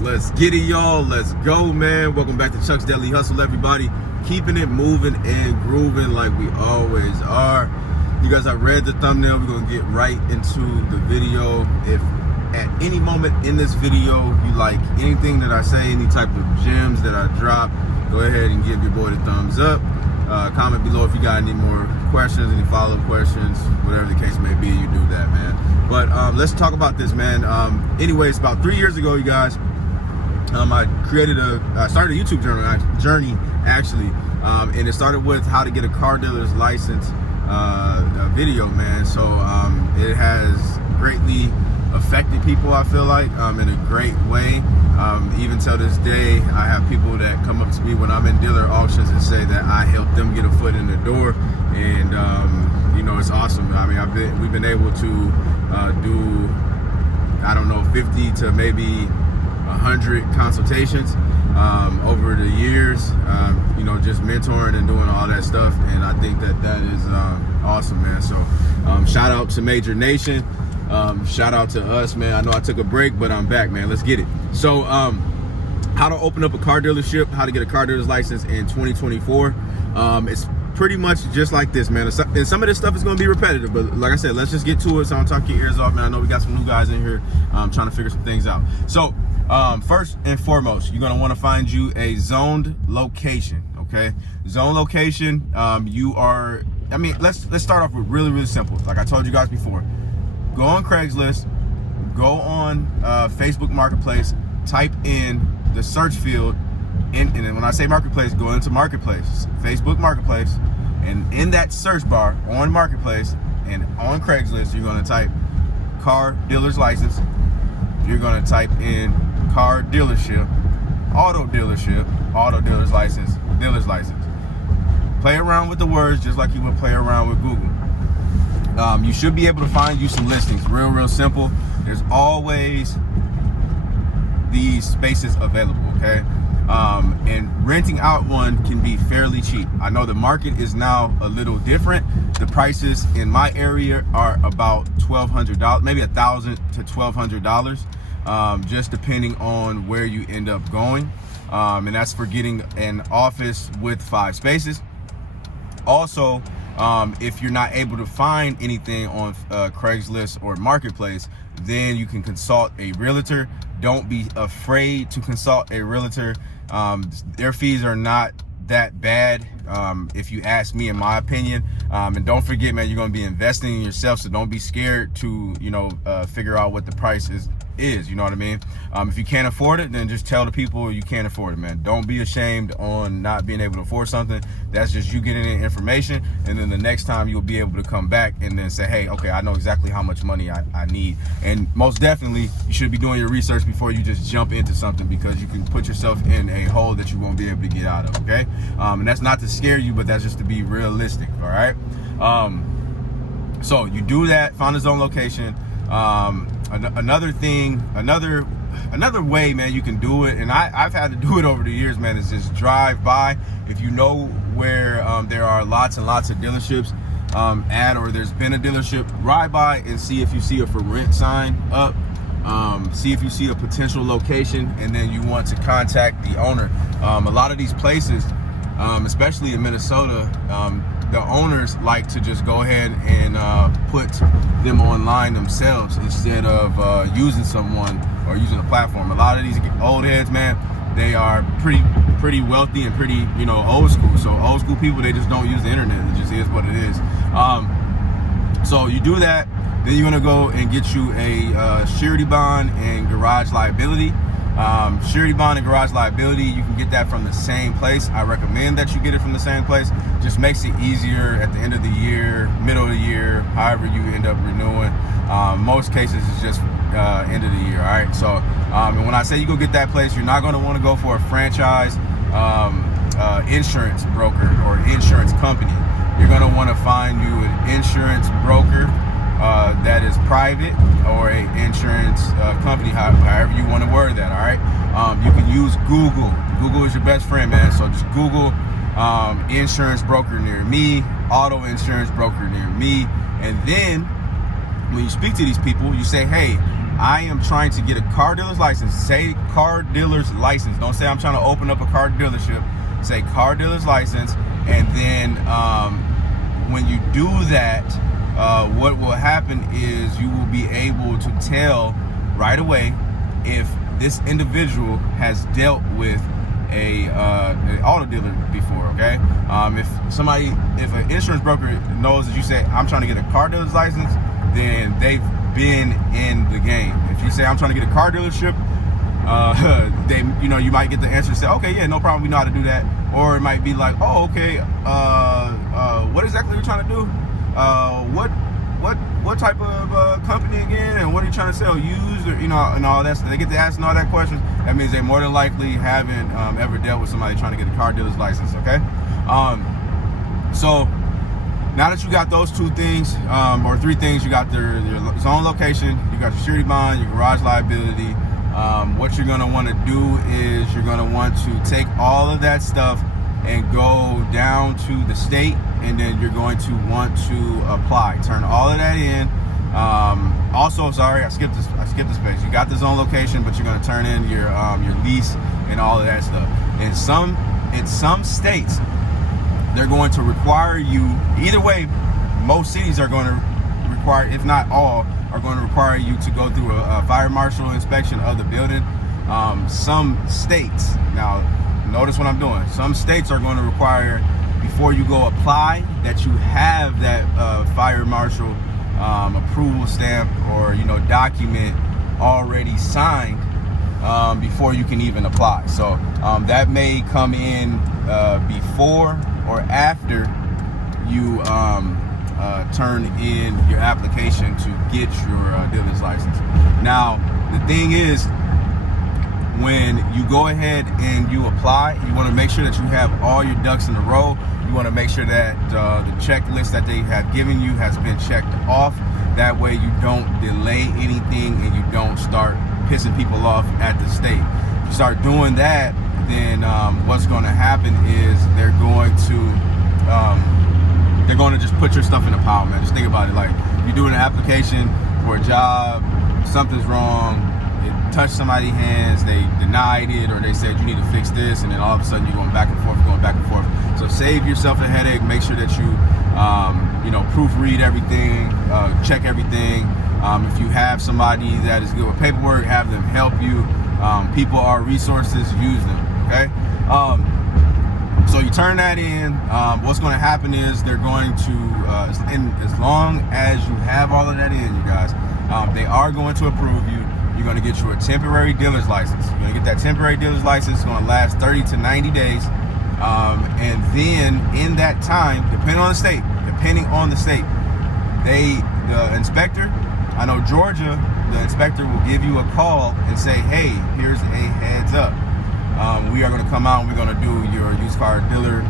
Let's get it, y'all. Let's go, man. Welcome back to Chuck's Daily Hustle, everybody. Keeping it moving and grooving like we always are. You guys have read the thumbnail. We're going to get right into the video. If at any moment in this video you like anything that I say, any type of gems that I drop, go ahead and give your boy the thumbs up. Comment below if you got any more questions, any follow-up questions, whatever the case may be, you do that, man. But let's talk about this, man. Anyways, about 3 years ago, you guys, I started a YouTube journey actually, and it started with how to get a car dealer's license video, man. So it has greatly affected people, I feel like, in a great way. Even till this day, I have people that come up to me when I'm in dealer auctions and say that I helped them get a foot in the door, and you know, it's awesome. I mean, we've been able to do, I don't know, 50 to maybe 100 consultations over the years, you know, just mentoring and doing all that stuff, and I think that is awesome, man. So shout out to Major Nation. Shout out to us, man. I know I took a break, but I'm back, man. Let's get it. So how to open up a car dealership, how to get a car dealer's license in 2024. It's pretty much just like this, man. And some of this stuff is going to be repetitive, but like I said, let's just get to it so I don't talk your ears off, man. I know we got some new guys in here trying to figure some things out. So first and foremost, you're going to want to find you a zoned location, okay? Zone location, let's start off with really simple. Like I told you guys before, go on Craigslist, go on Facebook Marketplace, type in the search field, and then when I say Marketplace, go into Marketplace, Facebook Marketplace, and in that search bar on Marketplace and on Craigslist, you're going to type car dealer's license. You're going to type in car dealership, auto dealer's license, dealer's license. Play around with the words just like you would play around with Google. You should be able to find you some listings. Real simple. There's always these spaces available, okay? And renting out one can be fairly cheap. I know the market is now a little different. The prices in my area are about $1,200, maybe $1,000 to $1,200, just depending on where you end up going. And that's for getting an office with 5 spaces. Also, if you're not able to find anything on Craigslist or Marketplace, then you can consult a realtor. Don't be afraid to consult a realtor. Their fees are not that bad, if you ask me, in my opinion. And don't forget, man, you're going to be investing in yourself, so don't be scared to, you know, figure out what the price is, you know what I mean? If you can't afford it, then just tell the people you can't afford it, man. Don't be ashamed on not being able to afford something. That's just you getting in information, and then the next time you'll be able to come back and then say, hey, okay, I know exactly how much money I need. And most definitely, you should be doing your research before you just jump into something, because you can put yourself in a hole that you won't be able to get out of, okay? And that's not to scare you, but that's just to be realistic, all right? So you do that, find a zone location. Another way, man, you can do it, and I've had to do it over the years, man, is just drive by. If you know where there are lots and lots of dealerships or there's been a dealership, ride by and see if you see a for rent sign up. See if you see a potential location, and then you want to contact the owner. A lot of these places, especially in Minnesota, the owners like to just go ahead and put them online themselves instead of using someone or using a platform. A lot of these old heads, man, they are pretty wealthy and pretty, you know, old school. So old school people, they just don't use the internet. It just is what it is. So you do that, then you're gonna go and get you a surety bond and garage liability. Surety bond and garage liability, you can get that from the same place. I recommend that you get it from the same place. Just makes it easier at the end of the year, middle of the year, however you end up renewing. Most cases it's just end of the year, all right? So, and when I say you go get that place, you're not gonna wanna go for a franchise insurance broker or insurance company. You're gonna wanna find you an insurance broker that is private, or a insurance company, however you want to word that, all right? You can use Google. Google is your best friend, man. So just Google insurance broker near me, auto insurance broker near me, and then when you speak to these people, you say, hey, I am trying to get a car dealer's license. Say car dealer's license. Don't say I'm trying to open up a car dealership. Say car dealer's license. And then when you do that, what will happen is you will be able to tell right away if this individual has dealt with an auto dealer before, okay? If an insurance broker knows that you say, I'm trying to get a car dealer's license, then they've been in the game. If you say, I'm trying to get a car dealership, you might get the answer and say, okay, yeah, no problem, we know how to do that. Or it might be like, oh, okay, what exactly are you trying to do? What type of company again, and what are you trying to sell? Used, or and all that stuff. They get to asking all that questions. That means they more than likely haven't ever dealt with somebody trying to get a car dealer's license. Okay, so now that you got those two things or three things, you got your zone location, you got your surety bond, your garage liability. What you're gonna want to do is you're gonna want to take all of that stuff and go down to the state, and then you're going to want to apply. Turn all of that in. Also, sorry, I skipped this page. You got the zone location, but you're going to turn in your lease and all of that stuff. In some states, they're going to require you. Either way, most cities are going to require, if not all, are going to require you to go through a fire marshal inspection of the building. Some states now. Notice what I'm doing. Some states are going to require, before you go apply, that you have that fire marshal approval stamp or document already signed before you can even apply. So that may come in before or after you turn in your application to get your dealer's license. Now, the thing is, when you go ahead and you apply, you want to make sure that you have all your ducks in a row. You want to make sure that the checklist that they have given you has been checked off. That way you don't delay anything and you don't start pissing people off at the state. If you start doing that, then what's going to happen is they're going to just put your stuff in a pile, man. Just think about it. Like, you're doing an application for a job, something's wrong, it touched somebody's hands, they denied it, or they said you need to fix this, and then all of a sudden you're going back and forth. So save yourself a headache. Make sure that you proofread everything, check everything. If you have somebody that is good with paperwork, have them help you. People are resources, use them. Okay. So you turn that in. What's going to happen is they're going to, as long as you have all of that in, you guys, they are going to approve you. You're going to get you a temporary dealer's license. You're going to get that temporary dealer's license. It's going to last 30 to 90 days. And then in that time, depending on the state, the inspector, I know Georgia, the inspector will give you a call and say, hey, here's a heads up. We are going to come out and we're going to do your used car dealer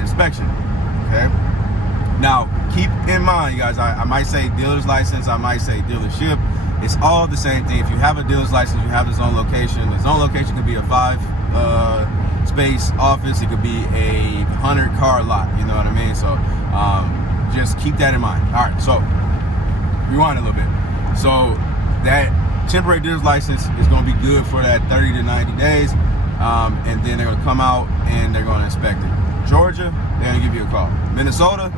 inspection. Okay. Now, keep in mind, you guys, I might say dealer's license, I might say dealership. It's all the same thing. If you have a dealer's license, you have the zone location. The zone location could be a 5-space office. It could be a 100-car lot. You know what I mean? So just keep that in mind. All right. So rewind a little bit. So that temporary dealer's license is going to be good for that 30 to 90 days. And then they're going to come out and they're going to inspect it. Georgia, they're going to give you a call. Minnesota,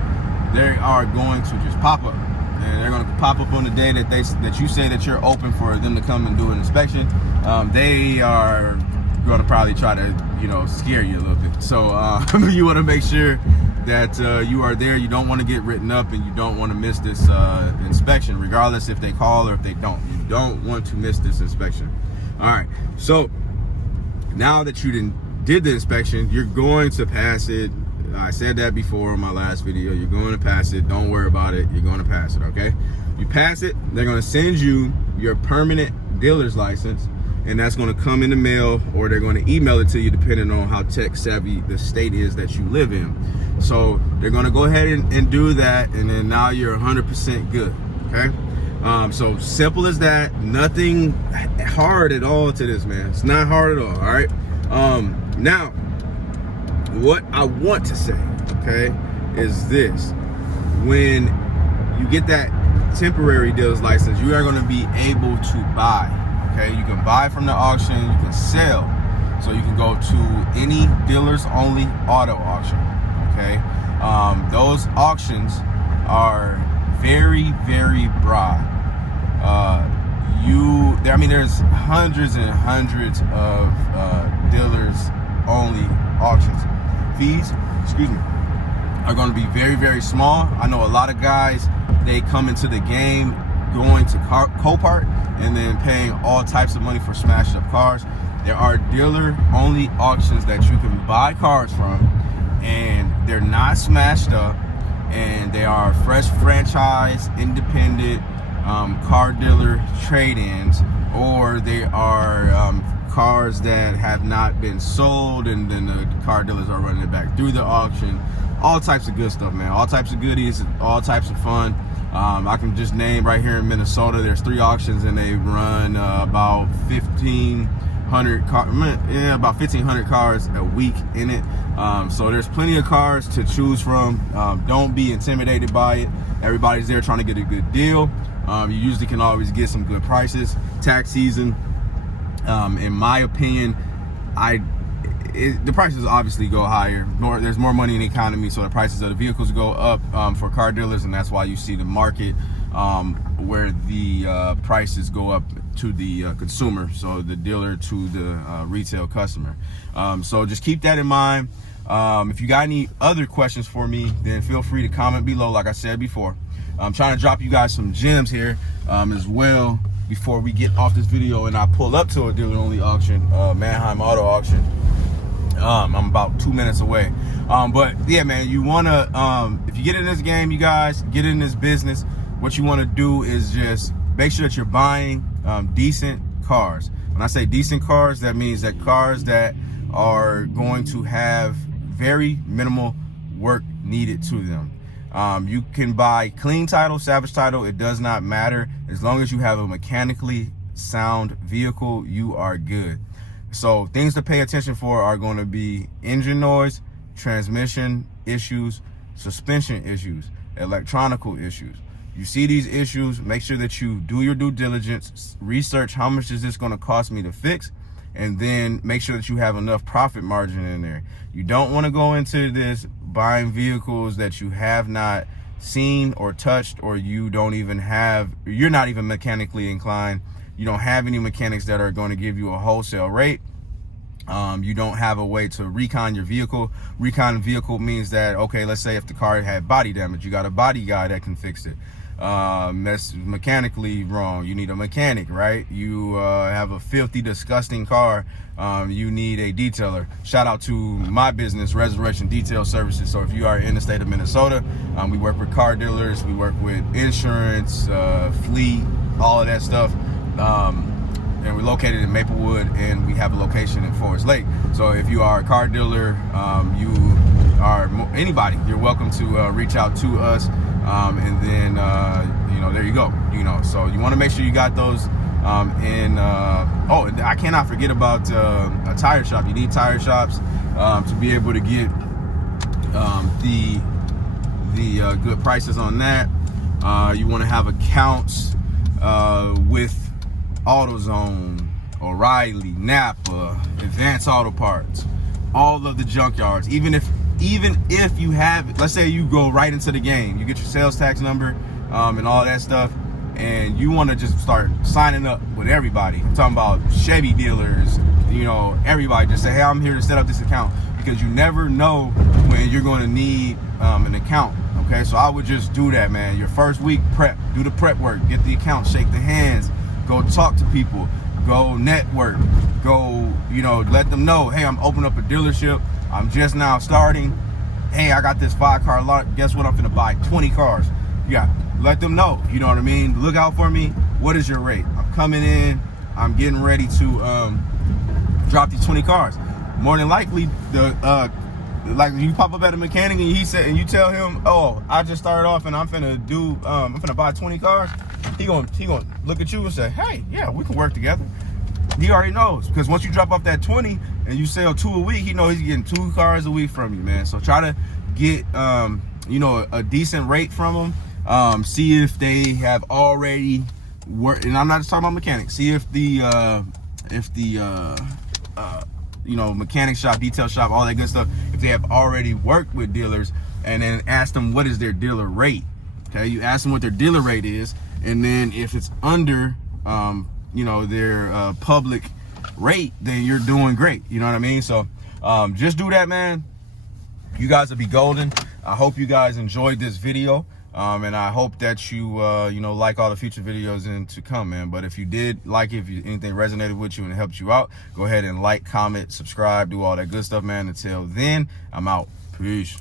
they are going to just pop up. And they're going to pop up on the day that you say that you're open for them to come and do an inspection. They are going to probably try to, scare you a little bit. So you want to make sure that you are there. You don't want to get written up, and you don't want to miss this inspection, regardless if they call or if they don't. You don't want to miss this inspection. All right. So now that you did the inspection, you're going to pass it. I said that before in my last video. You're going to pass it. Don't worry about it. You're going to pass it, okay? You pass it, they're going to send you your permanent dealer's license, and that's going to come in the mail, or they're going to email it to you depending on how tech savvy the state is that you live in. So they're going to go ahead and do that, and then now you're 100% good, okay? So simple as that. Nothing hard at all to this, man. It's not hard at all, all right? Now, what I want to say, okay, is this. When you get that temporary dealer's license, you are going to be able to buy. Okay, you can buy from the auction, you can sell. So you can go to any dealers only auto auction. Okay, those auctions are very, very broad. I mean, there's hundreds and hundreds of dealers only auctions. Fees, excuse me, are going to be very, very small. I know a lot of guys, they come into the game going to Copart and then paying all types of money for smashed up cars. There are dealer only auctions that you can buy cars from, and they're not smashed up, and they are fresh franchise, independent car dealer trade-ins, or they are cars that have not been sold, and then the car dealers are running it back through the auction. All types of good stuff, man. All types of goodies, all types of fun. I can just name right here in Minnesota, there's 3 auctions, and they run about 1,500 cars a week in it. So there's plenty of cars to choose from. Don't be intimidated by it. Everybody's there trying to get a good deal. You usually can always get some good prices. Tax season, in my opinion, the prices obviously go higher. There's more money in the economy, so the prices of the vehicles go up for car dealers, and that's why you see the market where the prices go up to the consumer, so the dealer to the retail customer. So just keep that in mind. If you got any other questions for me, then feel free to comment below. Like I said before, I'm trying to drop you guys some gems here as well before we get off this video and I pull up to a dealer only auction, Manheim Auto Auction. I'm about 2 minutes away. But yeah, man, you wanna if you get in this game, you guys get in this business, what you want to do is just make sure that you're buying decent cars. When I say decent cars, that means that cars that are going to have very minimal work needed to them. You can buy clean title, salvage title, it does not matter. As long as you have a mechanically sound vehicle, you are good. So things to pay attention for are going to be engine noise, transmission issues, suspension issues, electronical issues. You see these issues, make sure that you do your due diligence, research how much is this going to cost me to fix, and then make sure that you have enough profit margin in there. You don't want to go into this buying vehicles that you have not seen or touched, or you don't even have, you're not even mechanically inclined. You don't have any mechanics that are going to give you a wholesale rate. You don't have a way to recon your vehicle. Recon vehicle means that, okay, let's say if the car had body damage, you got a body guy that can fix it. That's mechanically wrong, you need a mechanic, right? You have a filthy, disgusting car, you need a detailer. Shout out to my business, Resurrection Detail Services. So if you are in the state of Minnesota, we work with car dealers, we work with insurance, fleet, all of that stuff. And we're located in Maplewood, and we have a location in Forest Lake. So if you are a car dealer, you are anybody, you're welcome to reach out to us. And then you know, there you go. You know, so you want to make sure you got those oh, I cannot forget about a tire shop. You need tire shops to be able to get the good prices on that. You want to have accounts with AutoZone, O'Reilly, Napa, Advanced Auto Parts, all of the junkyards. Even if you have, let's say you go right into the game, you get your sales tax number and all that stuff, and you want to just start signing up with everybody. I'm talking about Chevy dealers, you know, everybody. Just say, hey, I'm here to set up this account, because you never know when you're going to need an account. Okay, so I would just do that, man. Your first week prep, do the prep work, get the account, shake the hands, go talk to people, go network, go, you know, let them know, hey, I'm opening up a dealership, I'm just now starting, hey, I got this 5-car lot, guess what, I'm gonna buy 20 cars. Yeah, let them know, you know what I mean? Look out for me. What is your rate? I'm coming in, I'm getting ready to drop these 20 cars. More than likely, the like you pop up at a mechanic and you tell him, oh, I just started off and I'm finna buy 20 cars. He gonna look at you and say, hey, yeah, we can work together. He already knows, because once you drop off that 20 and you sell 2 a week, he knows he's getting 2 cars a week from you, man. So try to get you know, a decent rate from him. See if they have already worked, and I'm not just talking about mechanics. See if the you know, mechanic shop, detail shop, all that good stuff, if they have already worked with dealers, and then ask them what is their dealer rate. Okay, you ask them what their dealer rate is, and then if it's under you know, their public rate, then you're doing great. You know what I mean? So just do that, man. You guys will be golden. I hope you guys enjoyed this video. And I hope that you, you know, like all the future videos in to come, man. But if you did like it, if anything resonated with you and it helped you out, go ahead and like, comment, subscribe, do all that good stuff, man. Until then, I'm out. Peace.